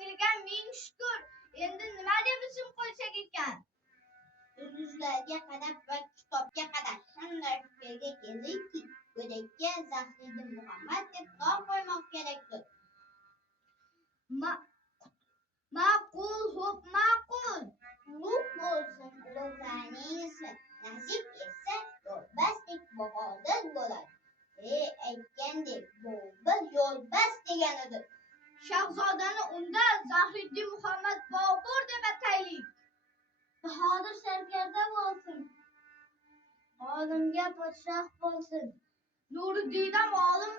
berganligiga ming shukr. Endi nima deb ism qo'ysak ekan? Yulduzlarga qarab va kitobga qarab shunday fikrga keldikki, go'dakka Zahiriddin Muhammad deb nom qo'ymoq kerakdir. Ma'qul, xo'p, ma'qul. Ulug' bo'lsin ulug'larning ismi, nasib etsa yo'lbarsdek bahodir bo'ladi. Aytgandek, bu bir yo'lbars deganidir. Shahzodani unda Zahiriddin Muhammad Bobur deb ataylik. Bahodir sarkarda bo'lsin. Olimga podshoh bo'lsin. Nuriddinam olim